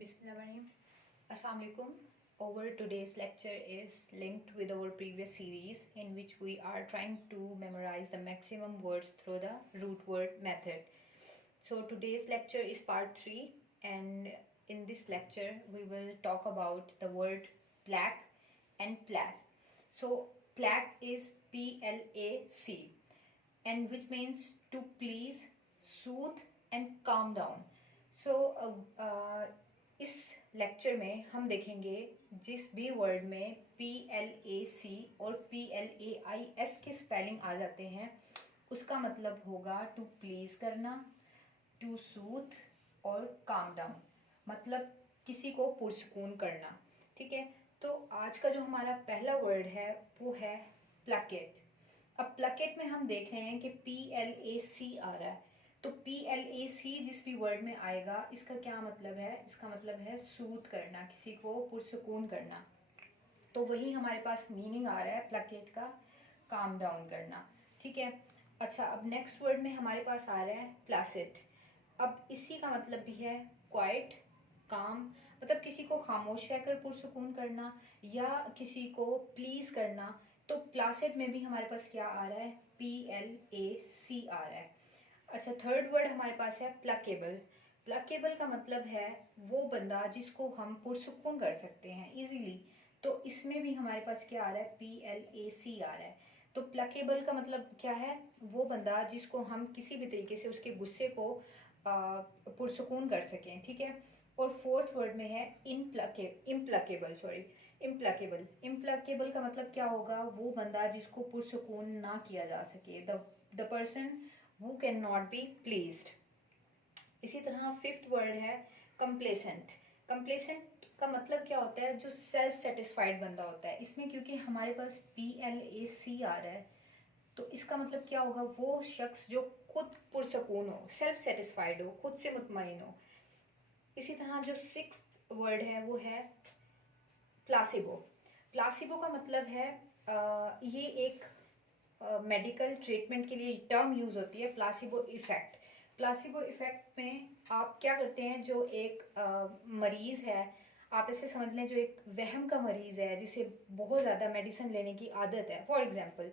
Bismillahirrahmanirrahim. Assalamualaikum. Our today's lecture is linked with our previous series in which we are trying to memorize the maximum words through the root word method. So today's lecture is part 3, and in this lecture we will talk about the word plaque and place. So plaque is PLAC, and which means to please, soothe and calm down. So इस lecture में हम देखेंगे जिस भी word में PLAC और PLAIS के spelling आ जाते हैं उसका मतलब होगा टू प्लीज करना, टू सूथ और काम डाउन, मतलब किसी को पुरसकून करना। ठीक है, तो आज का जो हमारा पहला वर्ड है वो है प्लकेट। अब प्लकेट में हम देख रहे हैं कि PLAC आ रहा है, तो PLAC जिस भी वर्ड में आएगा इसका क्या मतलब है? इसका मतलब है सूद करना, किसी को पुरसकून करना। तो वही हमारे पास मीनिंग आ रहा है प्लकेट का, काम डाउन करना। ठीक है, अच्छा, अब नेक्स्ट वर्ड में हमारे पास आ रहा है प्लासिड। अब इसी का मतलब भी है क्वाइट, काम, मतलब किसी को खामोश रहकर पुरसकून करना या किसी को प्लीज करना। तो प्लासिड में भी हमारे पास क्या आ रहा है? PLAC आ रहा है। अच्छा, थर्ड वर्ड हमारे पास है प्लकेबल। प्लकेबल का मतलब है वो बंदा जिसको हम पुरसकून कर सकते हैं इजीली। तो इसमें भी हमारे पास क्या आ रहा है? PLAC आ रहा है। तो प्लकेबल का मतलब क्या है? वो बंदा जिसको हम किसी भी तरीके से उसके गुस्से को पुरसकून कर सकें। ठीक है, और फोर्थ वर्ड में है इम्प्लकेबल। इम्प्लकेबल का मतलब क्या होगा? वो बंदा जिसको पुरसकून ना किया जा सके, the person who cannot be pleased। इसी तरह फिफ्थ वर्ड है कंप्लेसेंट। कंप्लेसेंट का मतलब क्या होता है? जो सेल्फ सेटिस्फाइड बंदा होता है। इसमें क्योंकि हमारे पास PLAC आ रहा है तो इसका मतलब क्या होगा? वो शख्स जो खुद पुरसकून हो, सेल्फ सेटिस्फाइड हो, खुद से मुतमईन हो। इसी तरह जो सिक्स्थ वर्ड है वो है प्लासिबो। प्लासिबो का मतलब है ये एक मेडिकल ट्रीटमेंट के लिए टर्म यूज होती है, प्लासिबो इफेक्ट। प्लासिबो इफेक्ट में आप क्या करते हैं? जो एक मरीज है, आप इसे समझ लें जो एक वहम का मरीज है जिसे बहुत ज़्यादा मेडिसिन लेने की आदत है फॉर एग्जांपल,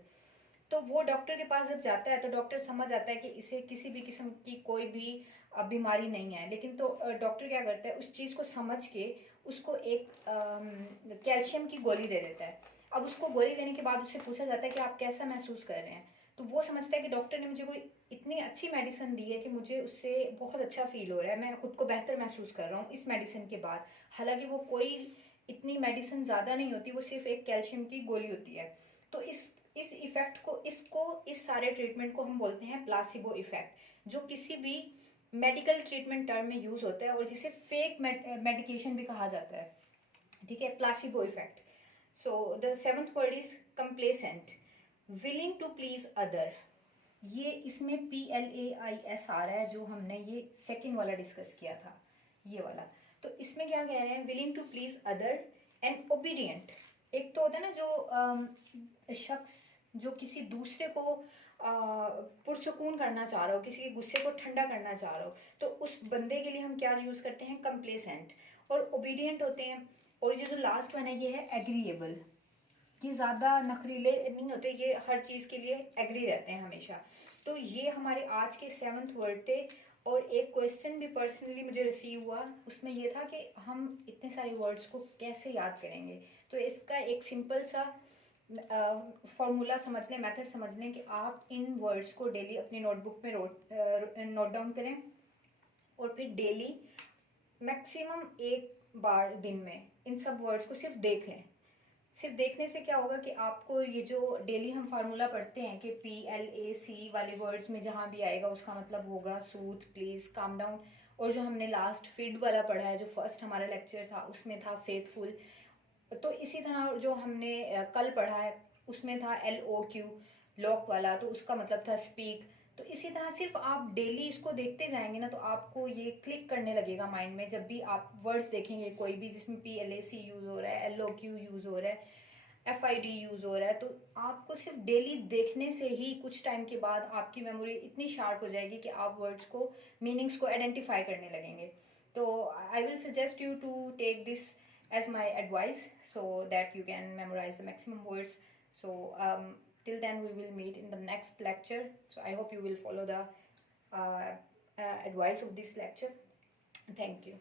तो वो डॉक्टर के पास जब जाता है तो डॉक्टर समझ आता है कि इसे किसी भी किस्म की कोई भी बीमारी नहीं है, लेकिन तो डॉक्टर क्या करता है? उस चीज़ को समझ के उसको एक कैल्शियम की गोली दे देता है। अब उसको गोली देने के बाद उससे पूछा जाता है कि आप कैसा महसूस कर रहे हैं, तो वो समझता है कि डॉक्टर ने मुझे कोई इतनी अच्छी मेडिसिन दी है कि मुझे उससे बहुत अच्छा फील हो रहा है, मैं खुद को बेहतर महसूस कर रहा हूँ इस मेडिसिन के बाद। हालांकि वो कोई इतनी मेडिसिन ज़्यादा नहीं होती, वो सिर्फ एक कैल्शियम की गोली होती है। तो इस इफेक्ट को, इस सारे ट्रीटमेंट को हम बोलते हैं प्लासिबो इफेक्ट, जो किसी भी मेडिकल ट्रीटमेंट टर्म में यूज होता है और जिसे फेक मेडिकेशन भी कहा जाता है। ठीक है, placebo effect. So the seventh word is complacent, willing to please other. ये इसमें PLAIS आ रहा है, जो हमने ये सेकंड वाला डिस्कस किया था, ये वाला। तो इसमें क्या कह रहे हैं? Willing to please other and obedient. एक तो होता है ना जो शख्स जो किसी दूसरे को पुरसकून करना चाह रहा हो, किसी के गुस्से को ठंडा करना चाह रहा हो, तो उस बंदे के लिए हम क्या यूज करते हैं? कंप्लेसेंट। और ओबीडियंट होते हैं। और ये जो लास्ट वन है ये है एग्रीएबल। ये ज़्यादा नखरीले नहीं होते, ये हर चीज़ के लिए एग्री रहते हैं हमेशा। तो ये हमारे आज के सेवंथ वर्ड थे। और एक क्वेश्चन भी पर्सनली मुझे रिसीव हुआ, उसमें ये था कि हम इतने सारे वर्ड्स को कैसे याद करेंगे। तो इसका एक सिंपल सा फॉर्मूला समझ लें, मेथड समझ लें कि आप इन वर्ड्स को डेली अपनी नोटबुक में नोट डाउन करें और फिर डेली मैक्सिमम एक बार दिन में इन सब वर्ड्स को सिर्फ देख लें। सिर्फ देखने से क्या होगा कि आपको ये जो डेली हम फार्मूला पढ़ते हैं कि PLAC वाले वर्ड्स में जहाँ भी आएगा उसका मतलब होगा सूथ, प्लीज, काम डाउन। और जो हमने लास्ट फीड वाला पढ़ा है, जो फर्स्ट हमारा लेक्चर था, उसमें था फेथफुल। तो इसी तरह जो हमने कल पढ़ा है उसमें था LOQ, लॉक वाला, तो उसका मतलब था स्पीक। तो इसी तरह सिर्फ आप डेली इसको देखते जाएंगे ना तो आपको ये क्लिक करने लगेगा माइंड में। जब भी आप वर्ड्स देखेंगे कोई भी जिसमें PLAC यूज हो रहा है, LOQ यूज हो रहा है, FID यूज हो रहा है, तो आपको सिर्फ डेली देखने से ही कुछ टाइम के बाद आपकी मेमोरी इतनी शार्प हो जाएगी कि आप वर्ड्स को, मीनिंग्स को आइडेंटिफाई करने लगेंगे। So I will suggest you to take this as my advice so that you can memorize the maximum words. So till then we will meet in the next lecture. So I hope you will follow the advice of this lecture. Thank you.